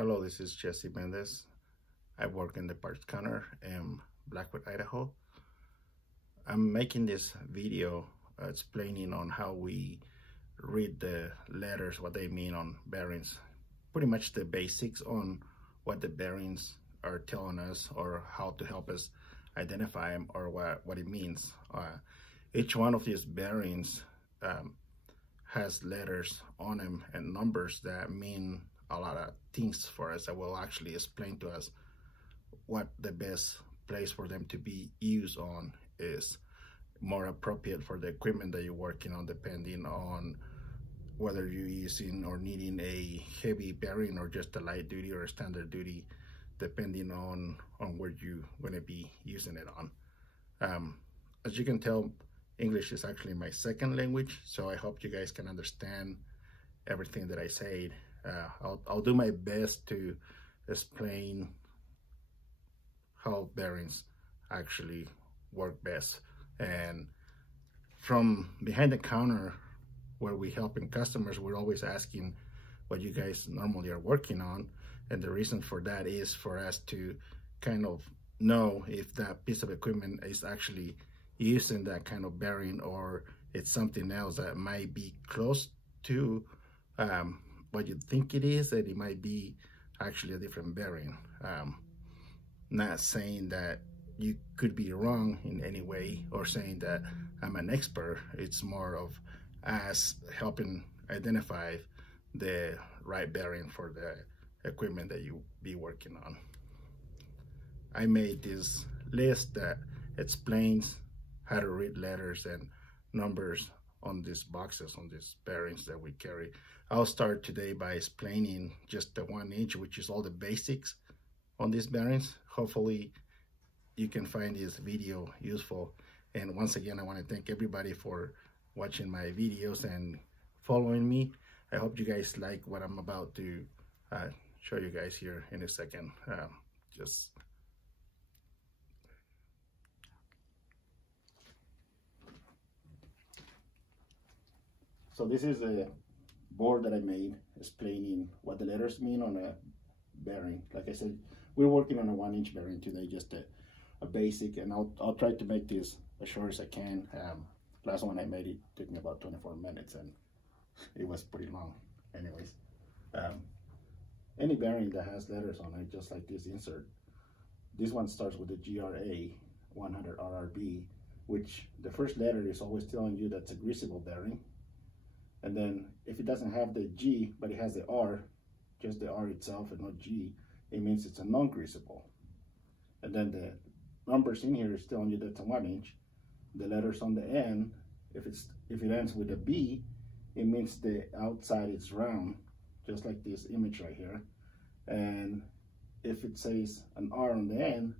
Hello, this is Jesse Mendez. I work in the parts counter in Blackwood, Idaho. I'm making this video explaining on how we read the letters, what they mean on bearings. Pretty much the basics on what the bearings are telling us or how to help us identify them or what it means. Each one of these bearings has letters on them and numbers that mean a lot of things for us that will actually explain to us what the best place for them to be used on is more appropriate for the equipment that you're working on, depending on whether you're using or needing a heavy bearing or just a light duty or a standard duty, depending on where you're going to be using it on. As you can tell, English is actually my second language, so I hope you guys can understand everything that I said. I'll do my best to explain how bearings actually work best. And from behind the counter, where we helping customers, we're always asking what you guys normally are working on. And the reason for that is for us to kind of know if that piece of equipment is actually using that kind of bearing or it's something else that might be close to what you think it is, that it might be actually a different bearing. Not saying that you could be wrong in any way or saying that I'm an expert. It's more of us helping identify the right bearing for the equipment that you be working on. I made this list that explains how to read letters and numbers on these boxes, on these bearings that we carry. I'll start today by explaining just the 1 inch, which is all the basics on these bearings. Hopefully you can find this video useful. And once again, I want to thank everybody for watching my videos and following me. I hope you guys like what I'm about to show you guys here in a second. So this is a board that I made explaining what the letters mean on a bearing. Like I said, we're working on a 1 inch bearing today, just a basic, and I'll try to make this as short as I can. Last one I made, it took me about 24 minutes and it was pretty long. Anyways, any bearing that has letters on it, just like this insert, this one starts with the GRA 100 RRB, which the first letter is always telling you that's a greasable bearing. And then if it doesn't have the G, but it has the R, just the R itself and not G, it means it's a non-greasable. And then the numbers in here is telling you that's a 1 inch. The letters on the end, if it ends with a B, it means the outside is round, just like this image right here. And if it says an R on the end,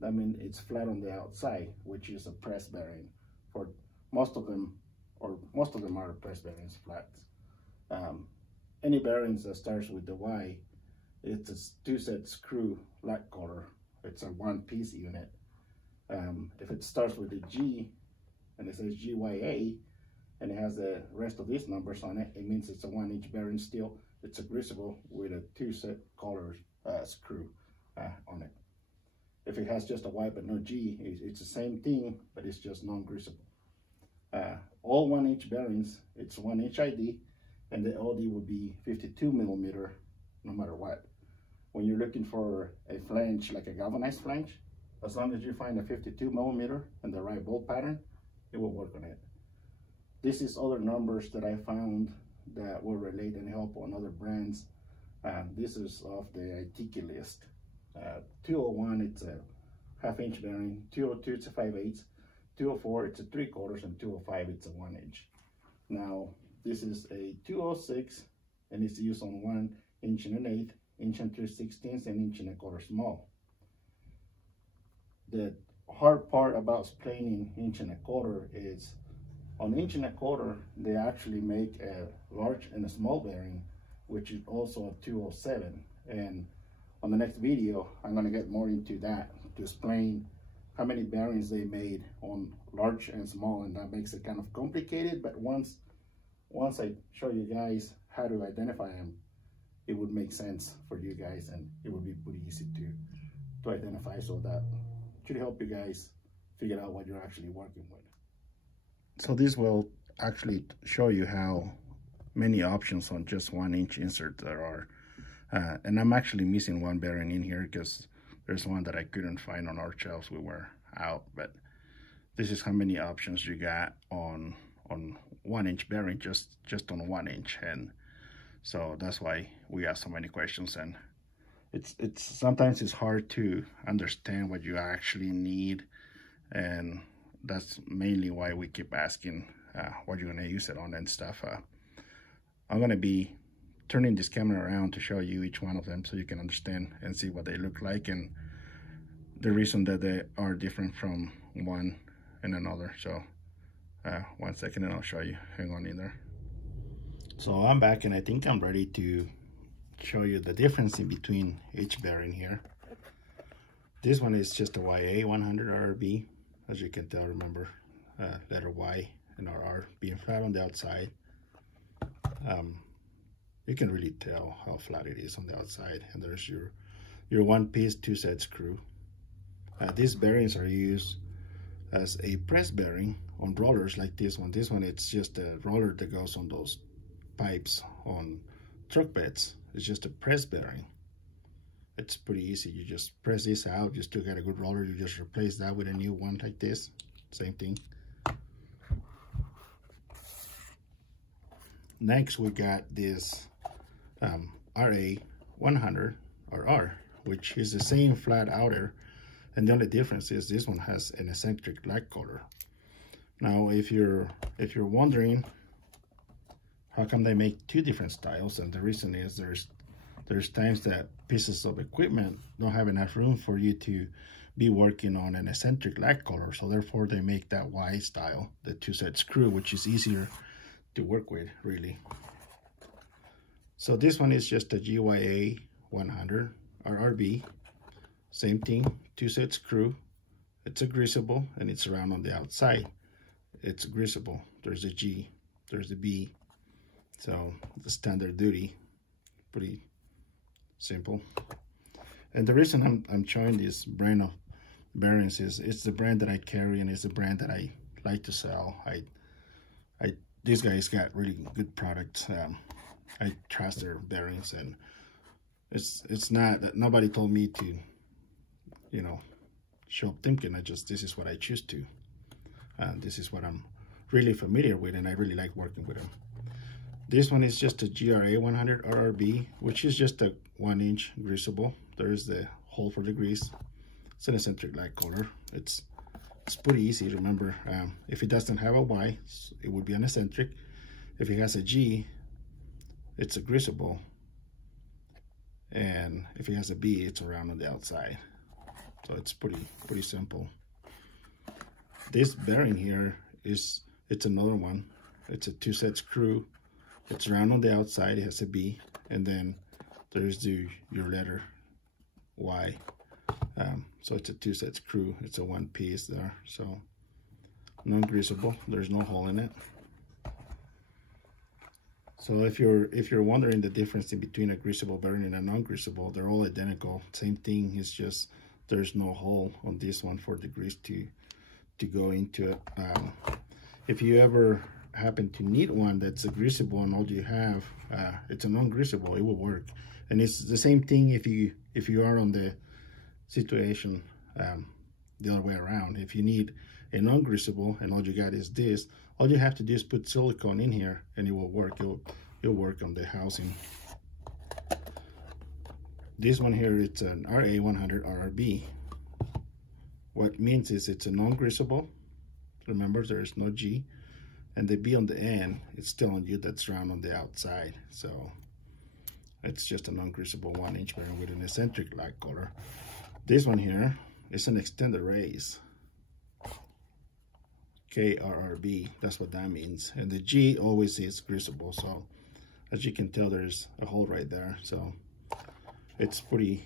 that means it's flat on the outside, which is a press bearing. For most of them are press bearings, flats. Any bearings that starts with the Y, it's a 2-set screw black color. It's a 1-piece unit. If it starts with the G and it says GYA and it has the rest of these numbers on it, it means it's a 1 inch bearing still. It's a greasable with a 2-set color screw on it. If it has just a Y but no G, it's the same thing, but it's just non-greasable. All 1 inch bearings, it's 1 inch ID, and the LD will be 52 millimeter no matter what. When you're looking for a flange, like a galvanized flange, as long as you find a 52 millimeter and the right bolt pattern, it will work on it. This is other numbers that I found that will relate and help on other brands. This is off the ITIKI list. 201, it's a 1/2 inch bearing. 202, it's a 5/8. 204, it's a 3/4, and 205, it's a 1 inch. Now, this is a 206, and it's used on 1 inch and 1/8, inch and 3/16, and inch and 1/4 small. The hard part about explaining inch and 1/4 is on inch and 1/4, they actually make a large and a small bearing, which is also a 207. And on the next video, I'm going to get more into that to explain how many bearings they made on large and small, and that makes it kind of complicated. But once I show you guys how to identify them, it would make sense for you guys, and it would be pretty easy to identify, so that should help you guys figure out what you're actually working with. So this will actually show you how many options on just 1-inch insert there are. And I'm actually missing one bearing in here because there's one that I couldn't find on our shelves. We were out, but this is how many options you got on 1-inch bearing, just on 1-inch. And so that's why we ask so many questions, and it's sometimes it's hard to understand what you actually need, and that's mainly why we keep asking what you're going to use it on and stuff. I'm going to be turning this camera around to show you each one of them so you can understand and see what they look like and the reason that they are different from one and another. So 1 second and I'll show you. Hang on in there. So I'm back, and I think I'm ready to show you the difference in between each bearing here. This one is just a YA100 RRB. As you can tell, remember, letter Y and RR being flat on the outside. You can really tell how flat it is on the outside. And there's your 1-piece 2-set screw. These bearings are used as a press bearing on rollers like this one. This one, it's just a roller that goes on those pipes on truck beds. It's just a press bearing. It's pretty easy. You just press this out. You still got a good roller. You just replace that with a new one like this. Same thing. Next, we got this RA100 RR, which is the same flat outer, and the only difference is this one has an eccentric light color. Now, if you're wondering how come they make two different styles, and the reason is there's times that pieces of equipment don't have enough room for you to be working on an eccentric light color, so therefore they make that Y style, the 2-set screw, which is easier to work with, really. So this one is just a GYA 100 RRB. Same thing, 2-set screw. It's a greasable, and it's round on the outside. It's greasable. There's a G, there's a B. So the standard duty, pretty simple. And the reason I'm showing this brand of bearings is it's the brand that I carry, and it's the brand that I like to sell. These guys got really good products. I trust their bearings, and it's not that nobody told me to, you know, show up thinking. This is what I choose to, and this is what I'm really familiar with, and I really like working with them. This one is just a GRA 100 RRB, which is just a 1-inch greasable. There's the hole for the grease. It's an eccentric light color. It's pretty easy. Remember, if it doesn't have a Y, it would be an eccentric. If it has a G, it's a greasable. And if it has a B, it's around on the outside. So it's pretty simple. This bearing here it's another one. It's a 2-set screw. It's round on the outside. It has a B, and then there's your letter Y. So it's a 2-set screw. It's a 1-piece there. So non-greasable. There's no hole in it. So if you're wondering the difference in between a greasable bearing and a non-greasable, they're all identical. Same thing. It's just there's no hole on this one for the grease to go into it. If you ever happen to need one that's a greasable and all you have it's a non-greasable, it will work. And it's the same thing if you are on the situation the other way around. If you need a non-greasable and all you got is this, all you have to do is put silicone in here and it will work. You'll work on the housing. This one here, it's an RA100 RRB. What means is it's a non-greasable. Remember, there's no G, and the B on the end, it's still on you, that's round on the outside. So it's just a non-greasable 1-inch bearing with an eccentric light color. This one here is an extended race. KRRB, that's what that means. And the G always is greasable, so as you can tell, there's a hole right there. So it's pretty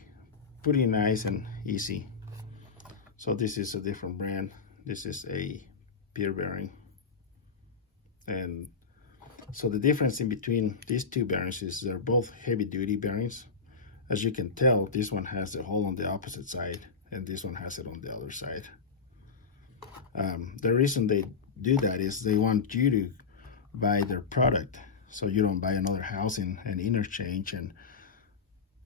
nice and easy. So this is a different brand. This is a pier bearing, and So the difference in between these two bearings is they're both heavy duty bearings. As you can tell, this one has the hole on the opposite side and this one has it on the other side. The reason they do that is they want you to buy their product so you don't buy another housing and interchange, and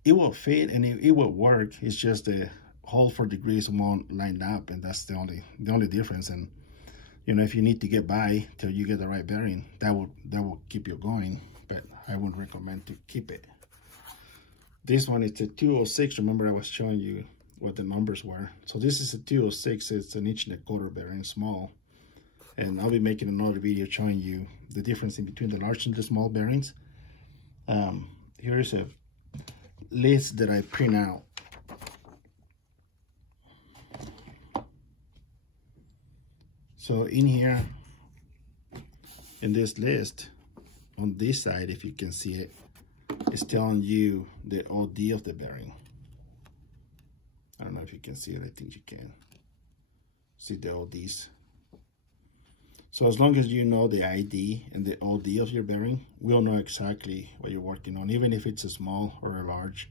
it will fit and it will work. It's just the hole for the grease won't line up, and that's the only difference. And you know, if you need to get by till you get the right bearing, that will keep you going, but I wouldn't recommend to keep it. This one is a 206. Remember I was showing you what the numbers were. So this is a 206. It's an 1.25" bearing, small. And I'll be making another video showing you the difference in between the large and the small bearings. Here's a list that I print out. So in here, in this list, on this side, if you can see it, it's telling you the OD of the bearing. I don't know if you can see it. I think you can see the ODs. So as long as you know the ID and the OD of your bearing, we'll know exactly what you're working on, even if it's a small or a large.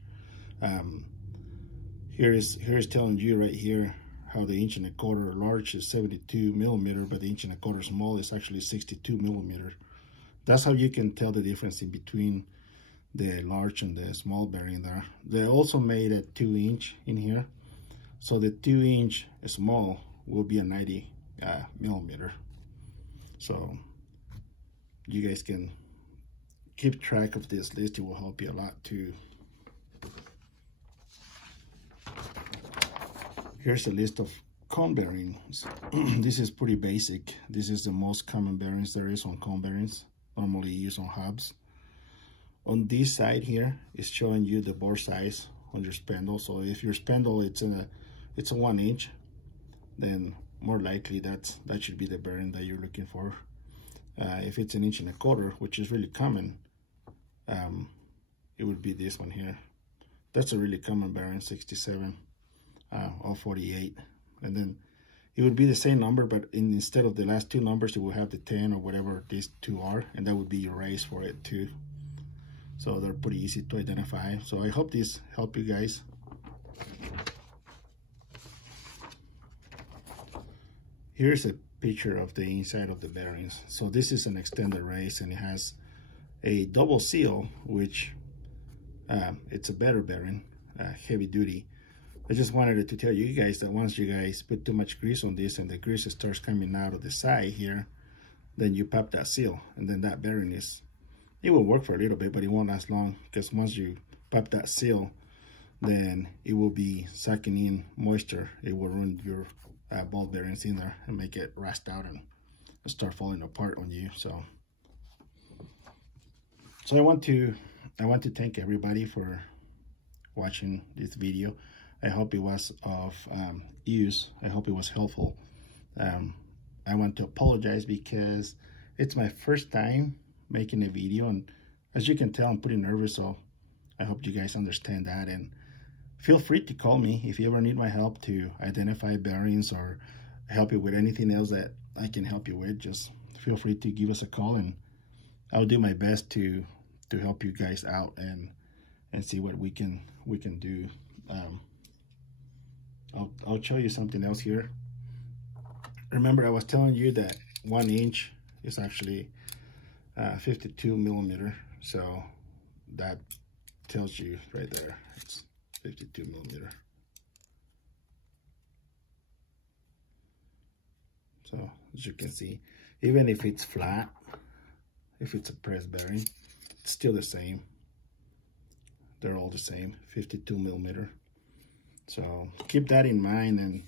Here is telling you right here how the 1.25" large is 72 millimeter, but the 1.25" small is actually 62 millimeter. That's how you can tell the difference in between the large and the small bearing there. They also made a 2-inch in here. So the 2-inch small will be a 90 millimeter. So you guys can keep track of this list. It will help you a lot too. Here's a list of cone bearings. This is pretty basic. This is the most common bearings there is on cone bearings, normally used on hubs. On this side here is showing you the bore size on your spindle. So if your spindle it's a 1-inch, then more likely that should be the bearing that you're looking for. If it's an 1.25", which is really common, it would be this one here. That's a really common bearing, 67 or 48. And then it would be the same number, but instead of the last two numbers, it will have the 10 or whatever these two are, and that would be your raise for it too. So they're pretty easy to identify. So I hope this helped you guys. Here's a picture of the inside of the bearings. So this is an extended race, and it has a double seal, which it's a better bearing, heavy duty. I just wanted to tell you guys that once you guys put too much grease on this and the grease starts coming out of the side here, then you pop that seal, and then that bearing it will work for a little bit, but it won't last long, because once you pop that seal, then it will be sucking in moisture. It will ruin your ball bearings in there and make it rust out and start falling apart on you. So I want to thank everybody for watching this video. I hope it was of use. I hope it was helpful. I want to apologize because it's my first time making a video, and as you can tell, I'm pretty nervous, so I hope you guys understand that. And feel free to call me if you ever need my help to identify bearings or help you with anything else that I can help you with. Just feel free to give us a call, and I'll do my best to help you guys out and see what we can do. I'll show you something else here. Remember, I was telling you that 1 inch is actually 52 millimeter. So that tells you right there, it's 52 millimeter. So as you can see, even if it's flat, if it's a press bearing, it's still the same. They're all the same, 52 millimeter. So keep that in mind, and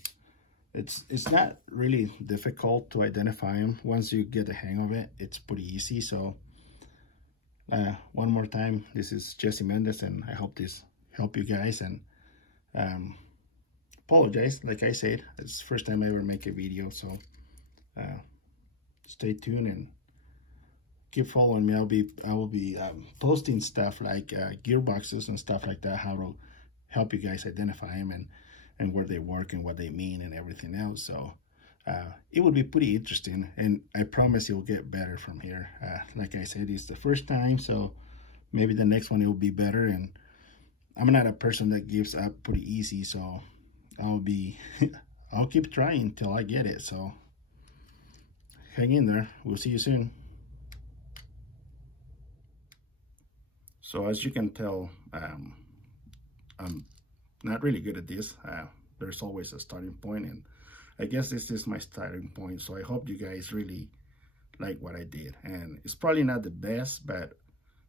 it's not really difficult to identify them. Once you get the hang of it, it's pretty easy. So one more time, this is Jesse Mendez, and I hope this helped you guys. And apologize, like I said, it's the first time I ever make a video. So stay tuned and keep following me. I will be posting stuff like gearboxes and stuff like that, how to help you guys identify them and where they work and what they mean and everything else. So it will be pretty interesting, and I promise it will get better from here. Like I said, it's the first time, so maybe the next one it will be better. And I'm not a person that gives up pretty easy, so I'll keep trying till I get it. So hang in there. We'll see you soon. So as you can tell, I'm not really good at this. There's always a starting point, and I guess this is my starting point. So I hope you guys really like what I did. And it's probably not the best, but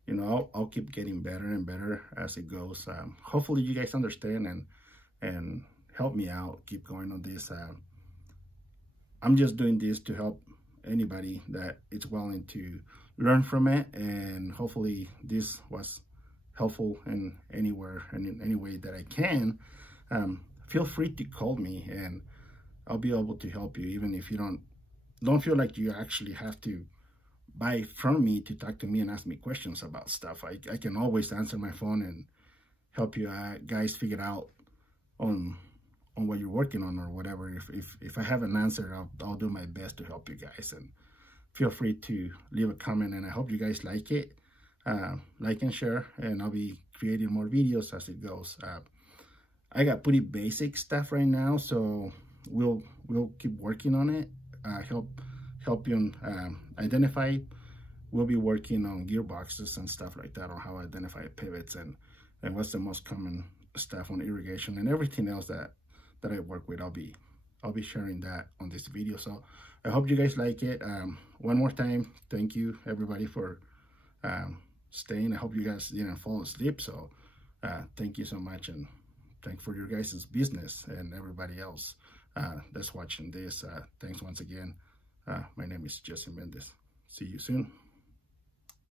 you know, I'll keep getting better and better as it goes. Hopefully you guys understand and help me out, keep going on this. I'm just doing this to help anybody that is willing to learn from it, and hopefully this was helpful in anywhere and in any way that I can. Feel free to call me and I'll be able to help you, even if you don't feel like you actually have to buy from me to talk to me and ask me questions about stuff. I can always answer my phone and help you guys figure out on what you're working on or whatever. If I have an answer, I'll do my best to help you guys. And feel free to leave a comment, and I hope you guys like it. Like and share, and I'll be creating more videos as it goes. I got pretty basic stuff right now, so we'll keep working on it. Help you identify. We'll be working on gearboxes and stuff like that, on how to identify pivots and what's the most common stuff on irrigation and everything else that I work with. I'll be sharing that on this video. So I hope you guys like it. One more time, thank you everybody for staying. I hope you guys didn't fall asleep. So thank you so much, and thanks for your guys' business and everybody else that's watching this. Thanks once again. My name is Jesse Mendez. See you soon.